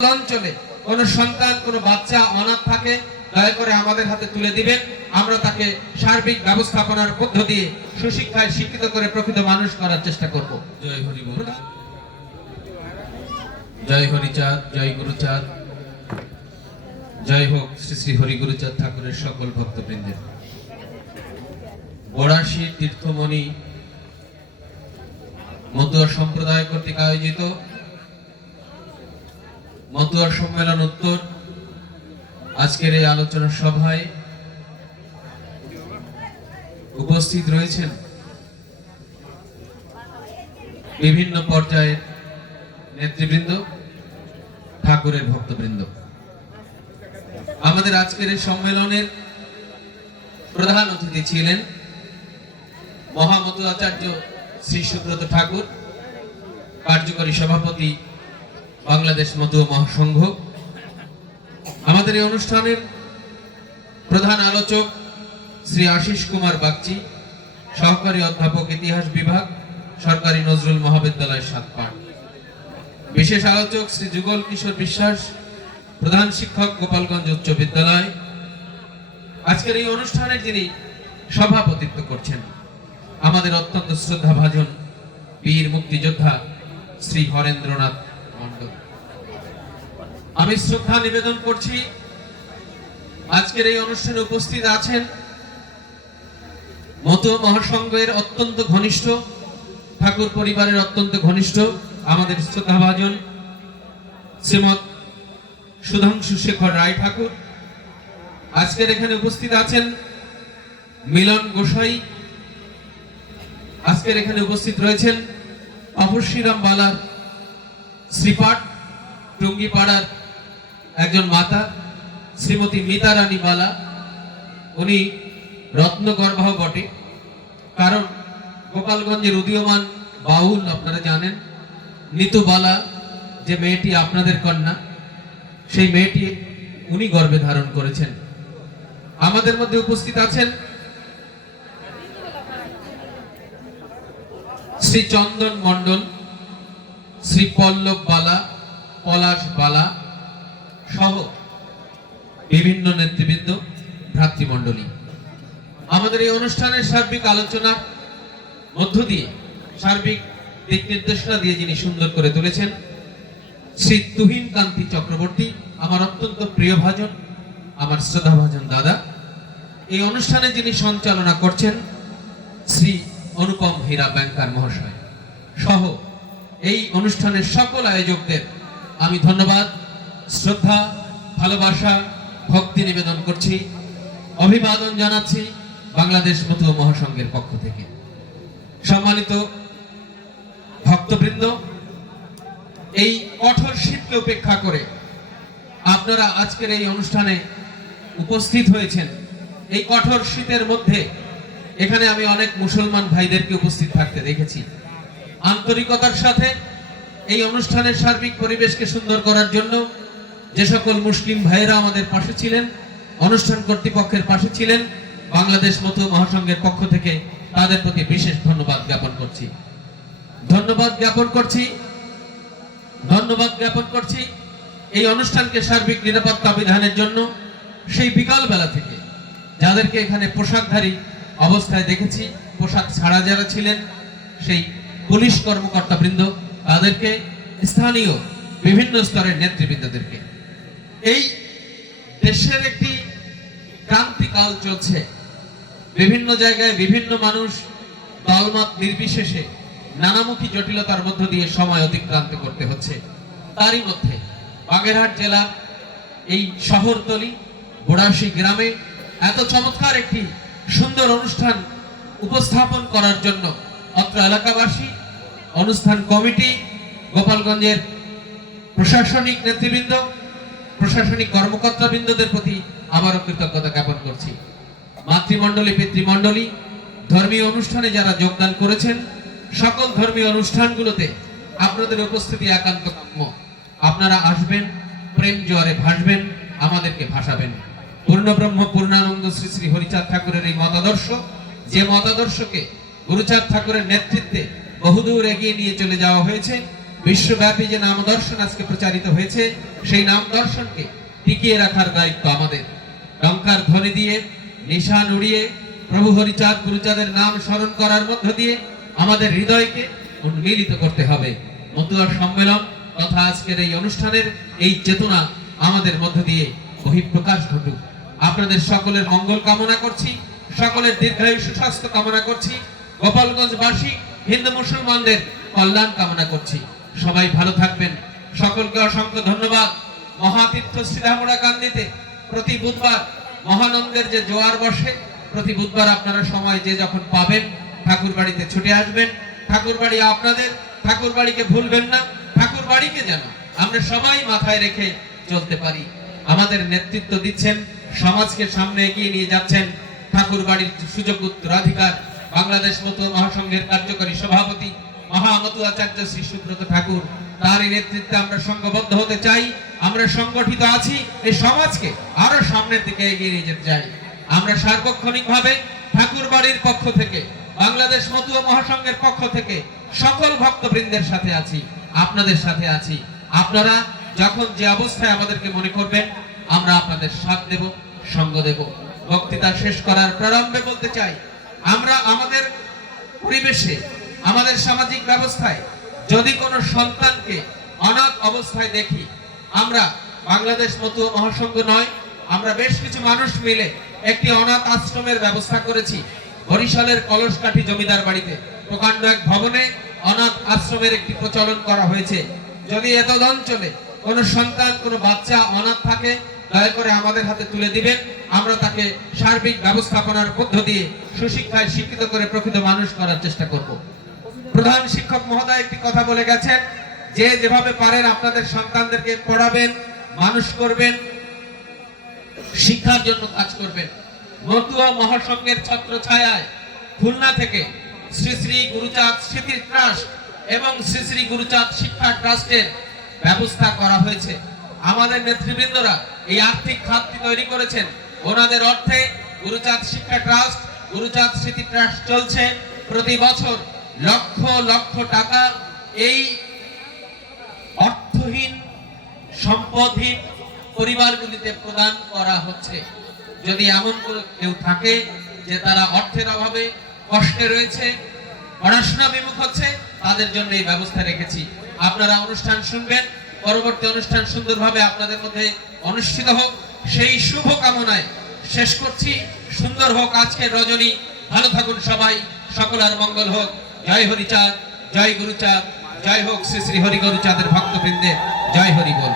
অঞ্চলে কোনো সন্তান, কোনো বাচ্চা অনাথ থাকে, দয়া করে আমাদের হাতে তুলে দিবেন। আমরা তাকে সার্বিক ব্যবস্থাপনার মধ্য দিয়ে সুশিক্ষায় শিক্ষিত করে প্রকৃত মানুষ করার চেষ্টা করব। জয় হরি জয় হরিচাঁদ, জয় গুরুচাঁদ। জয় হোক শ্রী শ্রী হরি গুরুচাঁদ ঠাকুরের সকল ভক্তবৃন্দের। বড়াশি তীর্থমণি মতুয়া সম্প্রদায় কর্তৃক আয়োজিত মতুয়া সম্মেলন উত্তর। আজকের এই আলোচনা সভায় উপস্থিত রয়েছেন বিভিন্ন পর্যায়ের নেতৃবৃন্দ, ঠাকুরের ভক্তবৃন্দ। আমাদের আজকের এই সম্মেলনের প্রধান অতিথি ছিলেন মহামতু আচার্য শ্রী সুব্রত ঠাকুর, কার্যকরী সভাপতি বাংলাদেশ মধু মহাসংঘ। আমাদের এই অনুষ্ঠানের প্রধান আলোচক শ্রী আশিস কুমার বাগচি, সহকারী অধ্যাপক ইতিহাস বিভাগ, সরকারি নজরুল মহাবিদ্যালয় সাতপাড় বিশেষ আলোচক শ্রী যুগল কিশোর বিশ্বাস, প্রধান শিক্ষক গোপালগঞ্জ উচ্চ বিদ্যালয়। আজকের এই অনুষ্ঠানে যিনি সভাপতিত্ব করছেন, আমাদের অত্যন্ত শ্রদ্ধাভাজন বীর মুক্তিযোদ্ধা শ্রী হরেন্দ্রনাথ আমি শ্রদ্ধা নিবেদন করছি। আজকের এই অনুষ্ঠানে উপস্থিত আছেন মতো মহাসংঘের অত্যন্ত ঘনিষ্ঠ, ঠাকুর পরিবারের অত্যন্ত ঘনিষ্ঠ, আমাদের শ্রদ্ধাভাজন শ্রীমৎ সুধাংশু শেখর রায় ঠাকুর। আজকের এখানে উপস্থিত আছেন মিলন গোসাই। আজকের এখানে উপস্থিত রয়েছেন অপশ্রীরাম বালার শ্রীপাঠ, টুঙ্গিপাড়ার একজন মাতা, শ্রীমতী মিতা রানী বালা। উনি রত্নগর্ভ বটে। কারণ গোপালগঞ্জের উদীয়মান বাউল আপনারা জানেন, নিতু বালা যে মেয়েটি আপনাদের কন্যা, সেই মেয়েটি উনি গর্বে ধারণ করেছেন। আমাদের মধ্যে উপস্থিত আছেন শ্রী চন্দন মণ্ডল। শ্রী পল্লব বালা পলাশ বালা সহ বিভিন্ন নেতৃবৃন্দ, ভ্রাতৃমণ্ডলী। আমাদের এই অনুষ্ঠানের সার্বিক আলোচনার মধ্য দিয়ে সার্বিক দিক নির্দেশনা দিয়ে যিনি সুন্দর করে তুলেছেন, শ্রী তুহিন কান্তি চক্রবর্তী, আমার অত্যন্ত প্রিয় ভাজন, আমার শ্রদ্ধা ভাজন দাদা। এই অনুষ্ঠানে যিনি সঞ্চালনা করছেন, শ্রী অনুপম হীরা ব্যাংকার মহাশয় সহ এই অনুষ্ঠানের সকল আয়োজকদের আমি ধন্যবাদ, শ্রদ্ধা, ভালোবাসা, ভক্তি নিবেদন করছি, অভিবাদন জানাচ্ছি বাংলাদেশ মতো মহাসংঘের পক্ষ থেকে। সম্মানিত ভক্তবৃন্দ, এই কঠোর শীতকে উপেক্ষা করে আপনারা আজকের এই অনুষ্ঠানে উপস্থিত হয়েছেন। এই কঠোর শীতের মধ্যে এখানে আমি অনেক মুসলমান ভাইদেরকে উপস্থিত থাকতে দেখেছি। আন্তরিকতার সাথে এই অনুষ্ঠানের সার্বিক পরিবেশকে সুন্দর করার জন্য যে সকল মুসলিম ভাইয়েরা আমাদের পাশে ছিলেন, অনুষ্ঠান কর্তৃপক্ষের পাশে ছিলেন, বাংলাদেশ মতো মহাসংঘের পক্ষ থেকে তাদের প্রতি বিশেষ ধন্যবাদ জ্ঞাপন করছি। ধন্যবাদ জ্ঞাপন করছি, ধন্যবাদ জ্ঞাপন করছি এই অনুষ্ঠানকে সার্বিক নিরাপত্তা বিধানের জন্য সেই বিকাল বেলা থেকে। যাদেরকে এখানে পোশাকধারী অবস্থায় দেখেছি, পোশাক ছাড়া যারা ছিলেন, সেই পুলিশ কর্মকর্তা বৃন্দ তাদেরকে স্থানীয় বিভিন্ন স্তরের নেতৃবৃন্দদেরকে। এই দেশের একটি ক্রান্তিকাল চলছে। বিভিন্ন জায়গায় বিভিন্ন মানুষ দলমত নির্বিশেষে নানামুখী জটিলতার মধ্য দিয়ে সময় অতিক্রান্ত করতে হচ্ছে। তারই মধ্যে বাগেরহাট জেলা, এই শহরতলি, বোড়াশি গ্রামে এত চমৎকার একটি সুন্দর অনুষ্ঠান উপস্থাপন করার জন্য অত্র এলাকাবাসী, অনুষ্ঠান কমিটি, গোপালগঞ্জের প্রশাসনিক নেতৃবৃন্দ, প্রশাসনিক কর্মকর্তা বৃন্দদের প্রতি আবারও কৃতজ্ঞতা জ্ঞাপন করছি। মাতৃমণ্ডলী, পিতৃমণ্ডলী, ধর্মীয় অনুষ্ঠানে যারা যোগদান করেছেন, সকল ধর্মীয় অনুষ্ঠানগুলোতে আপনাদের উপস্থিতি একান্ত কাম্য। আপনারা আসবেন, প্রেম জোয়ারে ভাসবেন, আমাদেরকে ভাসাবেন। পূর্ণব্রহ্ম, পূর্ণানন্দ শ্রী শ্রী হরিচাঁদ ঠাকুরের এই মতাদর্শ, যে মতাদর্শকে গুরুচাঁদ ঠাকুরের নেতৃত্বে বহুদূর এগিয়ে নিয়ে চলে যাওয়া হয়েছে। বিশ্বব্যাপী যে নাম দর্শন আজকে প্রচারিত হয়েছে, সেই নাম দর্শনকে টিকিয়ে রাখার দায়িত্ব আমাদের। ডঙ্কার ধ্বনি দিয়ে, নিশান উড়িয়ে, প্রভু হরিচাঁদ গুরুচাঁদের নাম স্মরণ করার মধ্য দিয়ে আমাদের হৃদয়কে উন্মিলিত করতে হবে। মতুয়া সম্মেলন তথা আজকের এই অনুষ্ঠানের এই চেতনা আমাদের মধ্য দিয়ে বহিঃপ্রকাশ ঘটুক। আপনাদের সকলের মঙ্গল কামনা করছি, সকলের দীর্ঘায়ু সুস্বাস্থ্য কামনা করছি। গোপালগঞ্জবাসী, হিন্দু মুসলমানদের কল্যাণ কামনা করছি। সবাই ভালো থাকবেন। সকলকে অসংখ্য ধন্যবাদ। মহাতীর্থ শ্রীধামরা কান্দিতে প্রতি বুধবার মহানন্দের যে জোয়ার বসে, প্রতি বুধবার আপনারা সময় যে যখন পাবেন ঠাকুর বাড়িতে ছুটে আসবেন। ঠাকুর বাড়ি আপনাদের ঠাকুর বাড়িকে ভুলবেন না। ঠাকুর বাড়িকে যেন আমরা সবাই মাথায় রেখে চলতে পারি। আমাদের নেতৃত্ব দিচ্ছেন, সমাজকে সামনে এগিয়ে নিয়ে যাচ্ছেন ঠাকুর বাড়ির সুযোগ উত্তরাধিকার বাংলাদেশ মতো মহাসংঘের কার্যকরী সভাপতি মহামতু আচার্য শ্রী সুব্রত ঠাকুর, তারই নেতৃত্বে আমরা সংঘবদ্ধ হতে চাই, আমরা সংগঠিত আছি, এই সমাজকে আরও সামনের দিকে এগিয়ে নিয়ে যেতে চাই। আমরা ঠাকুর বাড়ির পক্ষ থেকে, বাংলাদেশ মহাসংঘের পক্ষ থেকে সকল ভক্তবৃন্দের সাথে আছি, আপনাদের সাথে আছি। আপনারা যখন যে অবস্থায় আমাদেরকে মনে করবেন, আমরা আপনাদের সাথ দেব, সঙ্গ দেব। বক্তৃতা শেষ করার প্রারম্ভে বলতে চাই আমরা আমাদের পরিবেশে, আমাদের সামাজিক ব্যবস্থায় যদি কোনো সন্তানকে অনাথ অবস্থায় দেখি, আমরা বাংলাদেশ মতো মহাসংঘ নয়, আমরা বেশ কিছু মানুষ মিলে একটি অনাথ আশ্রমের ব্যবস্থা করেছি বরিশালের কলসকাঠি জমিদার বাড়িতে। প্রকাণ্ড এক ভবনে অনাথ আশ্রমের একটি প্রচলন করা হয়েছে। যদি এত অঞ্চলে কোনো সন্তান, কোনো বাচ্চা অনাথ থাকে দয়া করে আমাদের হাতে তুলে দিবেন। আমরা তাকে সার্বিক ব্যবস্থাপনার মধ্য দিয়ে সুশিক্ষায় শিক্ষিত করে প্রকৃত মানুষ করার চেষ্টা করব। প্রধান শিক্ষক মহোদয় একটি কথা বলে গেছেন, যে যেভাবে পারেন আপনাদের সন্তানদেরকে পড়াবেন, মানুষ করবেন, শিক্ষার জন্য কাজ করবেন। মতুয়া মহাসংঘের ছত্র ছায়ায় খুলনা থেকে শ্রী শ্রী গুরুচাঁদ স্মৃতি ট্রাস্ট এবং শ্রী শ্রী গুরুচাঁদ শিক্ষা ট্রাস্টের ব্যবস্থা করা হয়েছে। আমাদের নেতৃবৃন্দরা এই আর্থিক খাতটি তৈরি করেছেন। ওনাদের অর্থে গুরুচাঁদ শিক্ষা ট্রাস্ট গুরুচাঁদ স্মৃতি ট্রাস্ট চলছে। প্রতি বছর লক্ষ লক্ষ টাকা এই অর্থহীন, সম্পদহীন পরিবারগুলিতে প্রদান করা হচ্ছে। যদি এমন কোনো কেউ থাকে যে তারা অর্থের অভাবে কষ্টে রয়েছে, পড়াশোনা বিমুখ হচ্ছে, তাদের জন্য এই ব্যবস্থা রেখেছি। আপনারা অনুষ্ঠান শুনবেন পরবর্তী অনুষ্ঠান সুন্দরভাবে আপনাদের মধ্যে অনুষ্ঠিত হোক। সেই শুভ কামনায় শেষ করছি। সুন্দর হোক আজকের রজনী। ভালো থাকুন সবাই। সকল আর মঙ্গল হোক। জয় হরিচাঁদ, জয় গুরুচাঁদ, জয় হোক শ্রী শ্রী হরি গুরুচাঁদের ভক্তবৃন্দে। জয় হরি বল.